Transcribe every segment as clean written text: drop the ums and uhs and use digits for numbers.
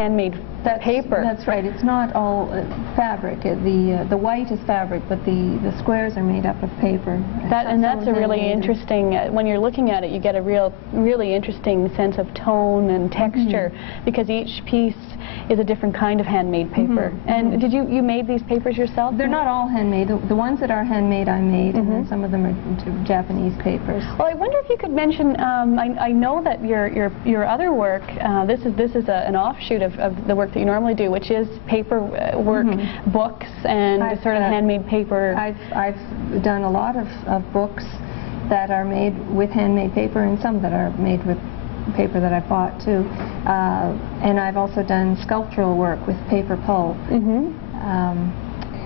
handmade paper. That's right. It's not all fabric. The white is fabric, but the squares are made up of paper. That's a really interesting. When you're looking at it, you get a really interesting sense of tone and texture, because each piece is a different kind of handmade paper. And did you made these papers yourself? They're not all handmade. The ones that are handmade, I made, and then some of them are Japanese papers. Well, I wonder if you could mention. I know that your other work. This is an offshoot of the work that you normally do, which is paper work, books, and sort of handmade paper. I've done a lot of books that are made with handmade paper, and some that are made with paper that I bought too. And I've also done sculptural work with paper pulp,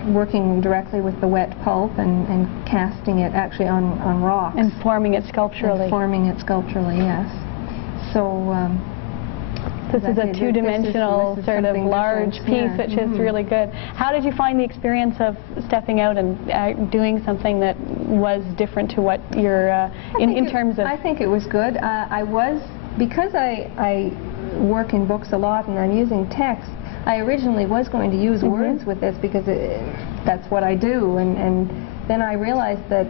working directly with the wet pulp and casting it actually on rocks. And forming it sculpturally. And forming it sculpturally, yes. So this is a two-dimensional sort of large piece, which is really good. How did you find the experience of stepping out and doing something that was different to what you're in terms of? I think it was good. Because I work in books a lot and I'm using text, I originally was going to use words with this because that's what I do, and then I realized that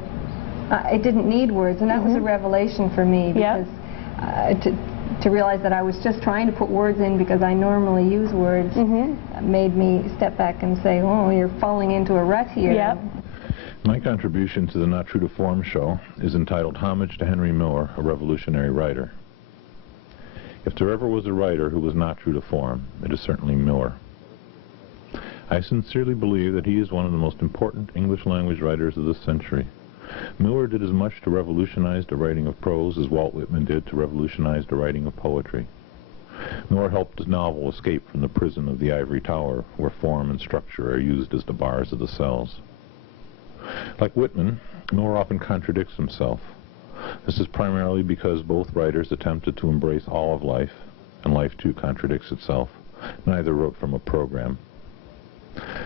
I didn't need words, and that was a revelation for me, because to realize that I was just trying to put words in because I normally use words made me step back and say, oh, you're falling into a rut here. Yep. My contribution to the Not True to Form show is entitled Homage to Henry Miller, a Revolutionary Writer. If there ever was a writer who was not true to form, it is certainly Miller. I sincerely believe that he is one of the most important English language writers of this century. Miller did as much to revolutionize the writing of prose as Walt Whitman did to revolutionize the writing of poetry. Miller helped his novel escape from the prison of the ivory tower, where form and structure are used as the bars of the cells. Like Whitman, Miller often contradicts himself. This is primarily because both writers attempted to embrace all of life, and life too contradicts itself. Neither wrote from a program.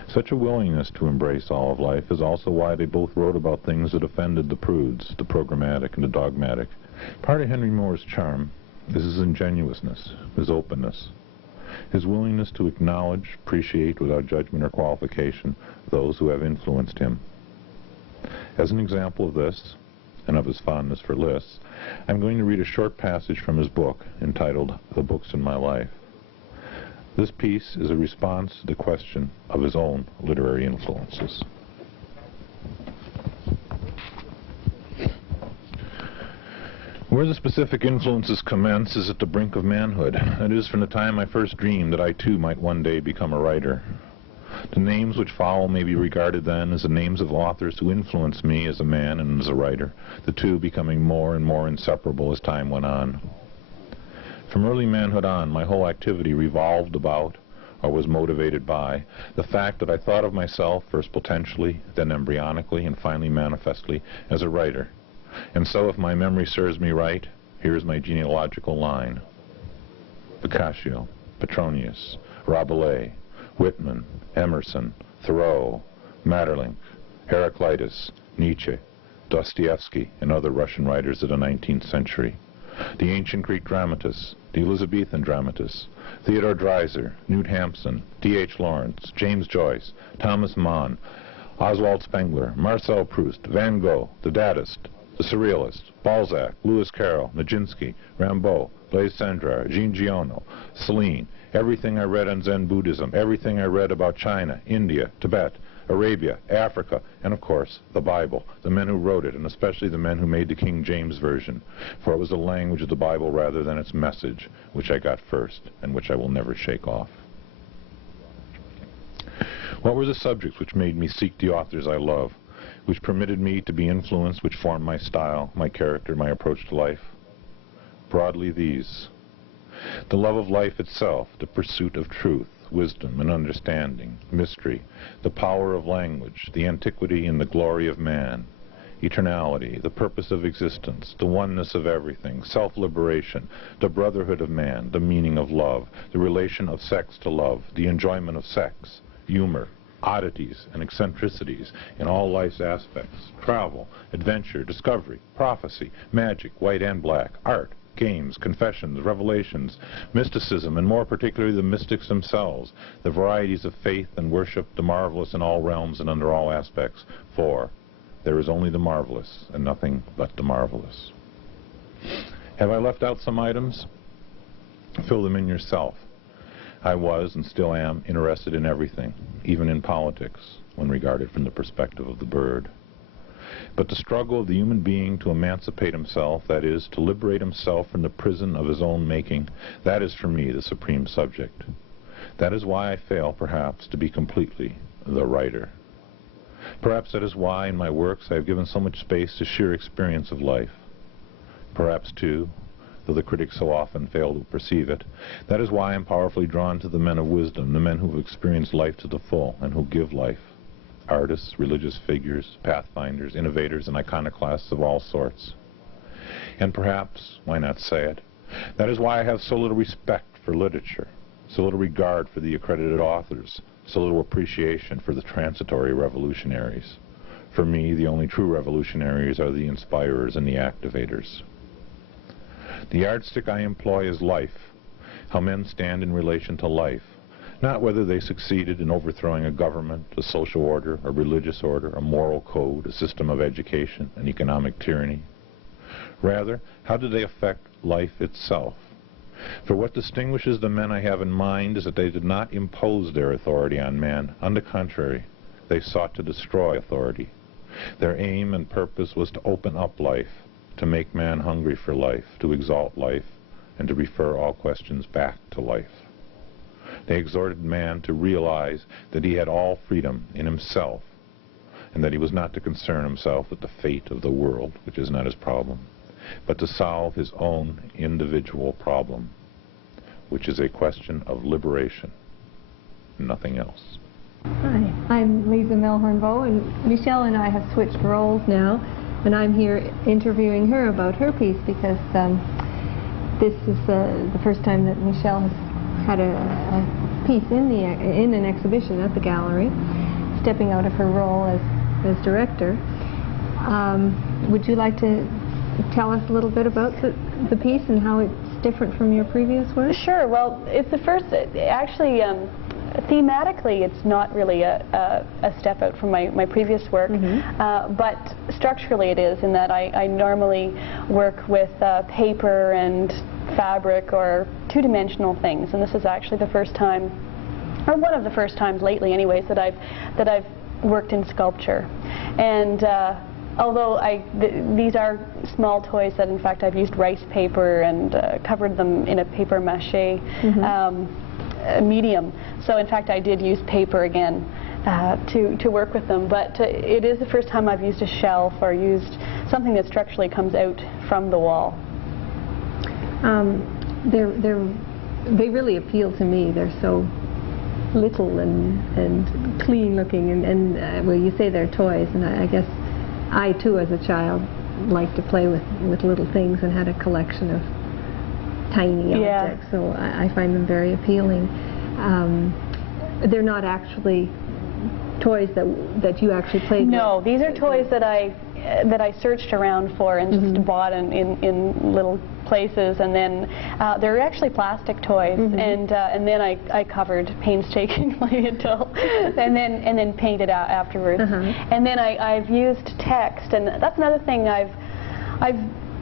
Such a willingness to embrace all of life is also why they both wrote about things that offended the prudes, the programmatic and the dogmatic. Part of Henry Miller's charm is his ingenuousness, his openness, his willingness to acknowledge, appreciate without judgment or qualification those who have influenced him. As an example of this, and of his fondness for lists, I'm going to read a short passage from his book entitled The Books in My Life. This piece is a response to the question of his own literary influences. Where the specific influences commence is at the brink of manhood. That is, from the time I first dreamed that I too might one day become a writer. The names which follow may be regarded then as the names of authors who influenced me as a man and as a writer, the two becoming more and more inseparable as time went on. From early manhood on, my whole activity revolved about, or was motivated by, the fact that I thought of myself, first potentially, then embryonically, and finally manifestly, as a writer. And so, if my memory serves me right, here is my genealogical line. Boccaccio, Petronius, Rabelais, Whitman, Emerson, Thoreau, Maeterlinck, Heraclitus, Nietzsche, Dostoevsky, and other Russian writers of the 19th century. The ancient Greek dramatists, the Elizabethan dramatists, Theodore Dreiser, Knut Hamsun, D.H. Lawrence, James Joyce, Thomas Mann, Oswald Spengler, Marcel Proust, Van Gogh, the Dadaist, the Surrealist, Balzac, Lewis Carroll, Nijinsky, Rimbaud, Blaise Cendrars, Jean Giono, Celine, everything I read on Zen Buddhism, everything I read about China, India, Tibet, Arabia, Africa, and of course, the Bible, the men who wrote it, and especially the men who made the King James Version, for it was the language of the Bible rather than its message, which I got first, and which I will never shake off. What were the subjects which made me seek the authors I love, which permitted me to be influenced, which formed my style, my character, my approach to life? Broadly these: the love of life itself, the pursuit of truth, wisdom and understanding, mystery, the power of language, the antiquity and the glory of man, eternality, the purpose of existence, the oneness of everything, self-liberation, the brotherhood of man, the meaning of love, the relation of sex to love, the enjoyment of sex, humor, oddities and eccentricities in all life's aspects, travel, adventure, discovery, prophecy, magic, white and black, art, games, confessions, revelations, mysticism, and more particularly the mystics themselves, the varieties of faith and worship, the marvelous in all realms and under all aspects. For there is only the marvelous and nothing but the marvelous. Have I left out some items? Fill them in yourself. I was, and still am, interested in everything, even in politics, when regarded from the perspective of the bird. But the struggle of the human being to emancipate himself, that is, to liberate himself from the prison of his own making, that is for me the supreme subject. That is why I fail, perhaps, to be completely the writer. Perhaps that is why, in my works, I have given so much space to sheer experience of life. Perhaps, too, though the critics so often fail to perceive it, that is why I am powerfully drawn to the men of wisdom, the men who have experienced life to the full and who give life. Artists, religious figures, pathfinders, innovators, and iconoclasts of all sorts. And perhaps, why not say it, that is why I have so little respect for literature, so little regard for the accredited authors, so little appreciation for the transitory revolutionaries. For me, the only true revolutionaries are the inspirers and the activators. The yardstick I employ is life, how men stand in relation to life, not whether they succeeded in overthrowing a government, a social order, a religious order, a moral code, a system of education, an economic tyranny. Rather, how did they affect life itself? For what distinguishes the men I have in mind is that they did not impose their authority on man. On the contrary, they sought to destroy authority. Their aim and purpose was to open up life, to make man hungry for life, to exalt life, and to refer all questions back to life. They exhorted man to realize that he had all freedom in himself, and that he was not to concern himself with the fate of the world, which is not his problem, but to solve his own individual problem, which is a question of liberation, nothing else. Hi, I'm Lisa Melhorn-Bowe, and Michelle and I have switched roles now, and I'm here interviewing her about her piece because this is the first time that Michelle has had a piece in an exhibition at the gallery, stepping out of her role as director. Would you like to tell us a little bit about the piece and how it's different from your previous work? Sure. Well, it's the first, actually, thematically, it's not really a step out from my previous work, but structurally it is, in that I normally work with paper and fabric or two-dimensional things, and this is actually the first time, or one of the first times lately anyways, that I've worked in sculpture. And although these are small toys that in fact I've used rice paper and covered them in a paper mache medium. So in fact I did use paper again to work with them, but it is the first time I've used a shelf or used something that structurally comes out from the wall. They really appeal to me. They're so little and clean looking, and well, you say they're toys, and I guess I too as a child liked to play with little things and had a collection of tiny objects, so I find them very appealing. They're not actually toys that you actually played with? No, these are toys that I searched around for and just bought in little places, and then they're actually plastic toys, and then I covered painstakingly until and then painted out afterwards. And then I've used text, and that's another thing I've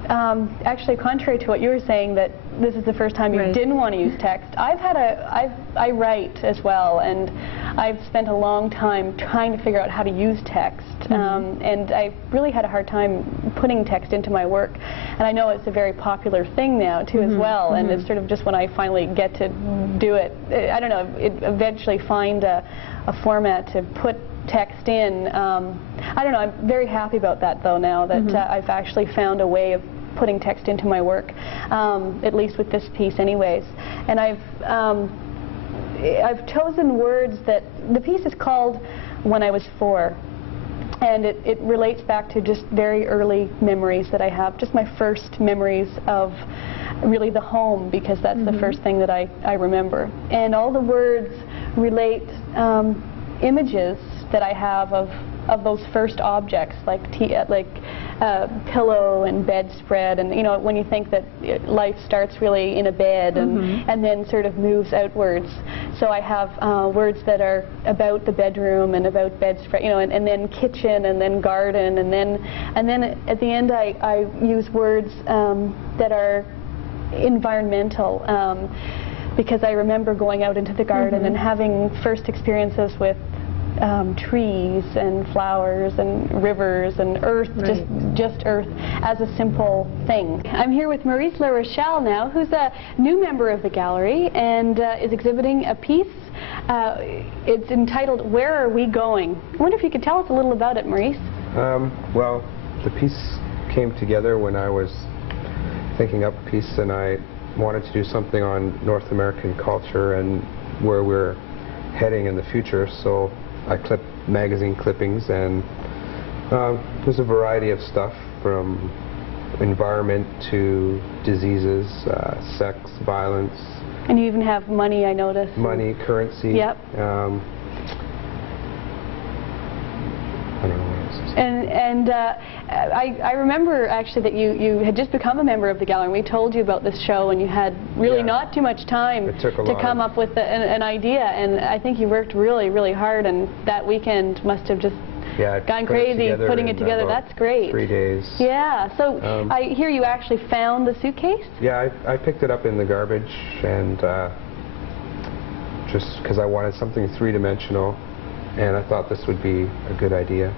actually, contrary to what you were saying, that this is the first time you didn't want to use text. I write as well, and I've spent a long time trying to figure out how to use text, and I really had a hard time putting text into my work. And I know it's a very popular thing now too as well, and it's sort of just when I finally get to do it, I don't know, eventually find a format to put text in. I don't know, I'm very happy about that though now that I've actually found a way of putting text into my work, at least with this piece anyways. And I've chosen words that, the piece is called When I Was 4, and it relates back to just very early memories that I have, just my first memories of really the home, because that's the first thing that I remember. And all the words relate images that I have of those first objects, like pillow and bedspread, and you know, when you think that life starts really in a bed and then sort of moves outwards. So I have words that are about the bedroom and about bedspread, you know, and then kitchen and then garden, and then at the end I use words that are environmental, because I remember going out into the garden and having first experiences with trees and flowers and rivers and earth, just earth as a simple thing. I'm here with Maurice La Rochelle now, who's a new member of the gallery and is exhibiting a piece. It's entitled "Where Are We Going?" I wonder if you could tell us a little about it, Maurice. Well, the piece came together when I was thinking up a piece, and I wanted to do something on North American culture and where we're heading in the future. So I clipped magazine clippings, and there's a variety of stuff from environment to diseases, sex, violence. And you even have money, I noticed. Money, currency. Yep. I don't know what else to say. And I remember actually that you had just become a member of the gallery, and we told you about this show, and you had really not too much time to come up with an idea, and I think you worked really, really hard, and that weekend must have just gone crazy putting it together. That's great. 3 days. Yeah. So I hear you actually found the suitcase? Yeah, I picked it up in the garbage, and just because I wanted something three-dimensional, and I thought this would be a good idea.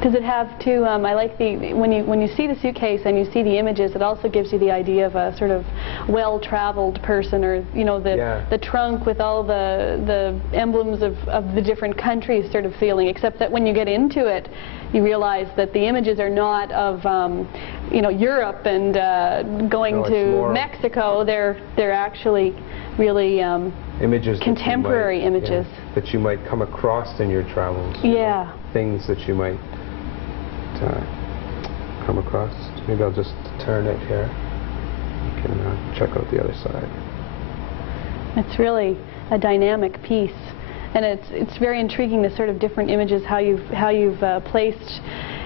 Does it have to, I like when you see the suitcase and you see the images, it also gives you the idea of a sort of well-traveled person, or, you know, the trunk with all the emblems of the different countries sort of feeling, except that when you get into it, you realize that the images are not of, you know, Europe and going to Mexico. They're actually really images, contemporary images that you might come across in your travels. You know, things that you might come across. Maybe I'll just turn it here. You can check out the other side. It's really a dynamic piece, and it's very intriguing, the sort of different images, how you've placed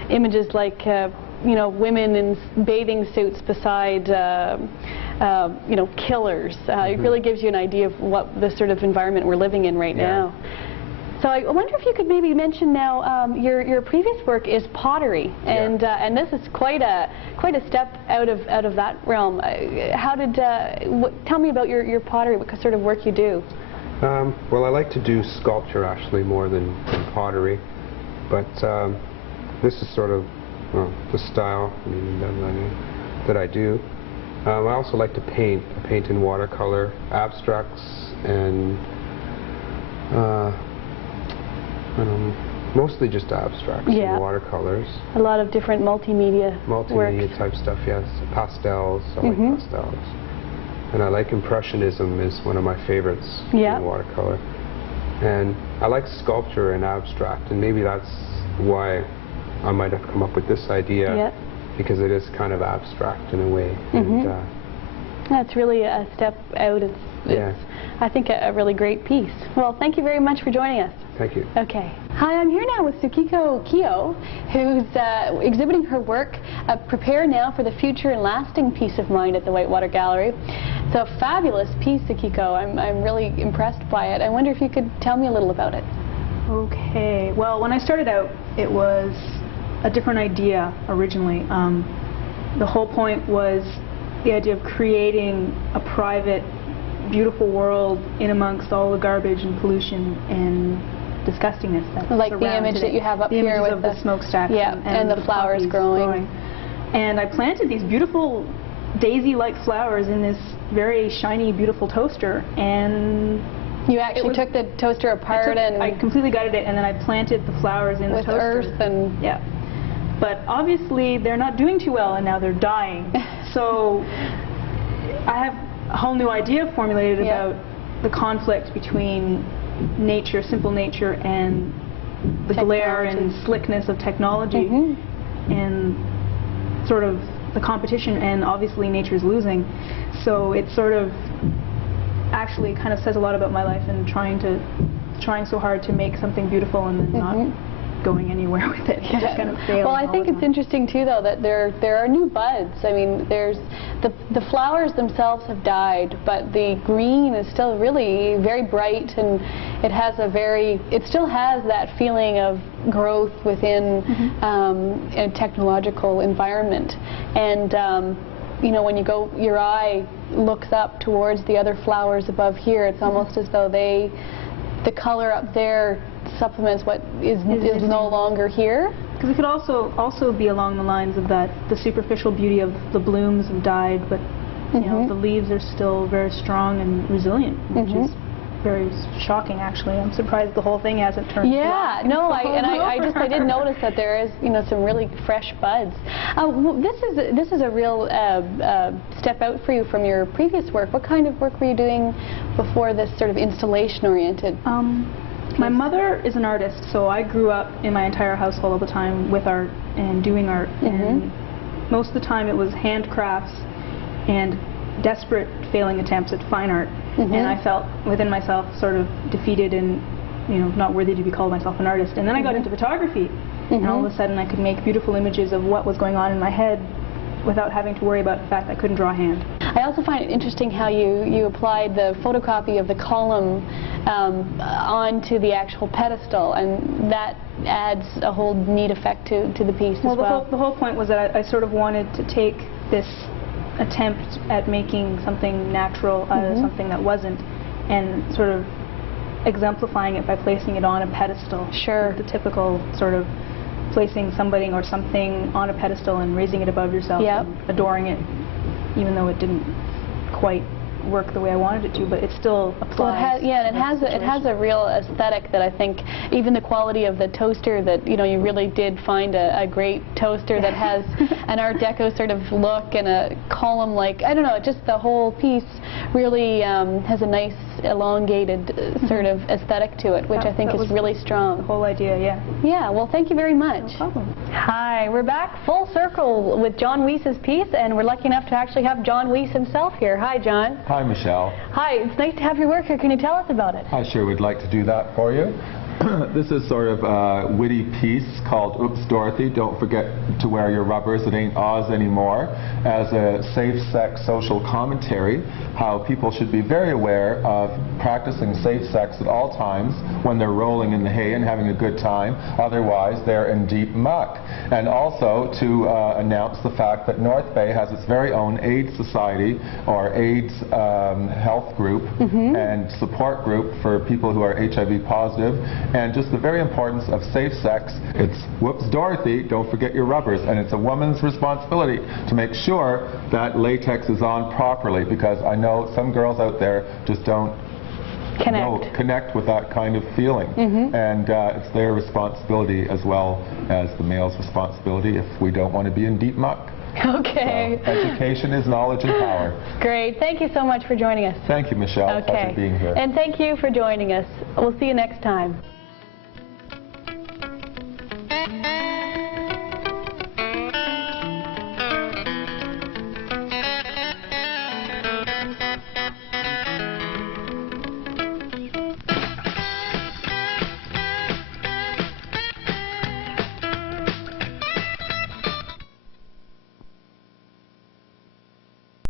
images like you know, women in bathing suits beside you know, killers. It really gives you an idea of what the sort of environment we're living in right now. So I wonder if you could maybe mention now, your previous work is pottery, and this is quite a step out of that realm. How did tell me about your pottery? What sort of work you do? Well, I like to do sculpture actually more than pottery, but this is sort of the style that I do. I also like to paint. I paint in watercolor, abstracts, and mostly just abstracts and watercolors. A lot of different multimedia type stuff, yes. Pastels, I like pastels. And I like Impressionism, is one of my favorites in watercolor. And I like sculpture and abstract, and maybe that's why I might have come up with this idea, because it is kind of abstract in a way. And, that's really a step out. It's I think, a really great piece. Well, thank you very much for joining us. Thank you. Okay. Hi, I'm here now with Tsukiko Kyo, who's exhibiting her work, Prepare Now for the Future and Lasting Peace of Mind at the Whitewater Gallery. It's a fabulous piece, Tsukiko. I'm really impressed by it. I wonder if you could tell me a little about it. Okay. Well, when I started out, it was a different idea originally. The whole point was the idea of creating a private, beautiful world in amongst all the garbage and pollution and disgustingness that's like the image that you have up here with the smokestack and the flowers growing. And I planted these beautiful daisy-like flowers in this very shiny, beautiful toaster, and you actually took the toaster apart I completely gutted it, and then I planted the flowers in the toaster. With earth and... Yeah. But obviously they're not doing too well, and now they're dying. So I have a whole new idea formulated about the conflict between nature, simple nature, and the glare and slickness of technology, and sort of the competition, and obviously nature's losing. So it sort of actually kind of says a lot about my life, and trying so hard to make something beautiful and then going anywhere with it. It's just kind of failing. Well, I think it's interesting too, though, that there are new buds. I mean, there's the flowers themselves have died, but the green is still really very bright, and it still has that feeling of growth within a technological environment. And you know, when your eye looks up towards the other flowers above here, it's almost as though the color up there supplements what is no longer here. Because it could also be along the lines of that the superficial beauty of the blooms have died, but you know, the leaves are still very strong and resilient, which is very shocking, actually. I'm surprised the whole thing hasn't turned black. Yeah, no, I did notice that there is, you know, some really fresh buds. This is a real step out for you from your previous work. What kind of work were you doing before this sort of installation-oriented? My mother is an artist, so I grew up in my entire household all the time with art and doing art. And most of the time it was handcrafts and desperate failing attempts at fine art. And I felt within myself sort of defeated and, you know, not worthy to be called myself an artist. And then I got into photography, and all of a sudden I could make beautiful images of what was going on in my head without having to worry about the fact I couldn't draw a hand. I also find it interesting how you applied the photocopy of the column onto the actual pedestal, and that adds a whole neat effect to the piece as well. The whole point was that I sort of wanted to take this attempt at making something natural out of something that wasn't, and sort of exemplifying it by placing it on a pedestal. Sure. The typical sort of placing somebody or something on a pedestal and raising it above yourself and adoring it, even though it didn't quite work the way I wanted it to, but it still applies. Well, it has a real aesthetic that I think, even the quality of the toaster, that, you know, you really did find a great toaster that has an Art Deco sort of look and a column, like, I don't know, just the whole piece really has a nice elongated sort of aesthetic to it, which I think is really strong. The whole idea, yeah. Yeah, well, thank you very much. No problem. Hi, we're back full circle with John Weiss's piece, and we're lucky enough to actually have John Weiss himself here. Hi, John. Hi, Michelle. Hi, it's nice to have your work here. Can you tell us about it? I sure would like to do that for you. This is sort of a witty piece called Oops, Dorothy, Don't Forget to Wear Your Rubbers, It Ain't Oz Anymore, as a safe-sex social commentary, how people should be very aware of practicing safe sex at all times when they're rolling in the hay and having a good time, otherwise they're in deep muck. And also to announce the fact that North Bay has its very own AIDS Society, or AIDS health group and support group for people who are HIV positive, and just the very importance of safe sex. It's whoops, Dorothy, don't forget your rubbers, and it's a woman's responsibility to make sure that latex is on properly, because I know some girls out there just don't connect with that kind of feeling, and it's their responsibility as well as the male's responsibility if we don't want to be in deep muck. Okay. So, education is knowledge and power. Great. Thank you so much for joining us. Thank you, Michelle. Okay. Pleasure being here. And thank you for joining us. We'll see you next time.